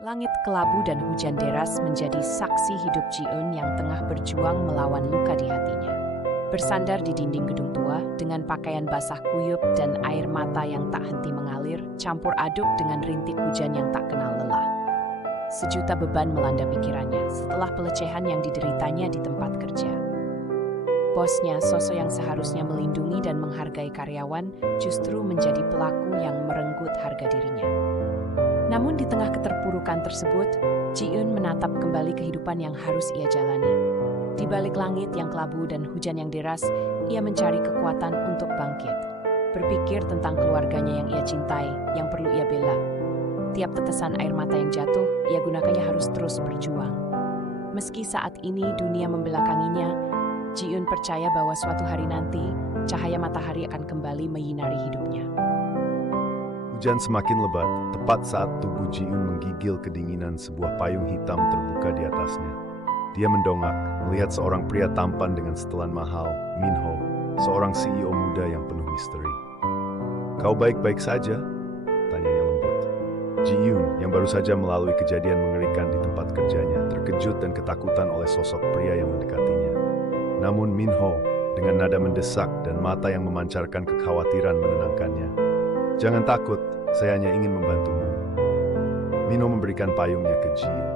Langit kelabu dan hujan deras menjadi saksi hidup Ji-eun yang tengah berjuang melawan luka di hatinya. Bersandar di dinding gedung tua dengan pakaian basah kuyup dan air mata yang tak henti mengalir, campur aduk dengan rintik hujan yang tak kenal lelah. Sejuta beban melanda pikirannya setelah pelecehan yang dideritanya di tempat kerja. Bosnya, sosok yang seharusnya melindungi dan menghargai karyawan, justru menjadi pelaku yang merenggut harga dirinya. Namun di tengah keterpurukan tersebut, Ji-eun menatap kembali kehidupan yang harus ia jalani. Di balik langit yang kelabu dan hujan yang deras, ia mencari kekuatan untuk bangkit. Berpikir tentang keluarganya yang ia cintai, yang perlu ia bela. Tiap tetesan air mata yang jatuh, ia gunakannya harus terus berjuang. Meski saat ini dunia membelakanginya, Ji-eun percaya bahwa suatu hari nanti, cahaya matahari akan kembali menyinari hidupnya. Hujan semakin lebat, tepat saat tubuh Ji-eun menggigil kedinginan sebuah payung hitam terbuka di atasnya. Dia mendongak, melihat seorang pria tampan dengan setelan mahal, Min-ho, seorang CEO muda yang penuh misteri. "Kau baik-baik saja?" tanyanya lembut. Ji-eun, yang baru saja melalui kejadian mengerikan di tempat kerjanya, terkejut dan ketakutan oleh sosok pria yang mendekatinya. Namun Min-ho, dengan nada mendesak dan mata yang memancarkan kekhawatiran menenangkannya. "Jangan takut, saya hanya ingin membantumu." Min-ho memberikan payungnya ke Ji-eun.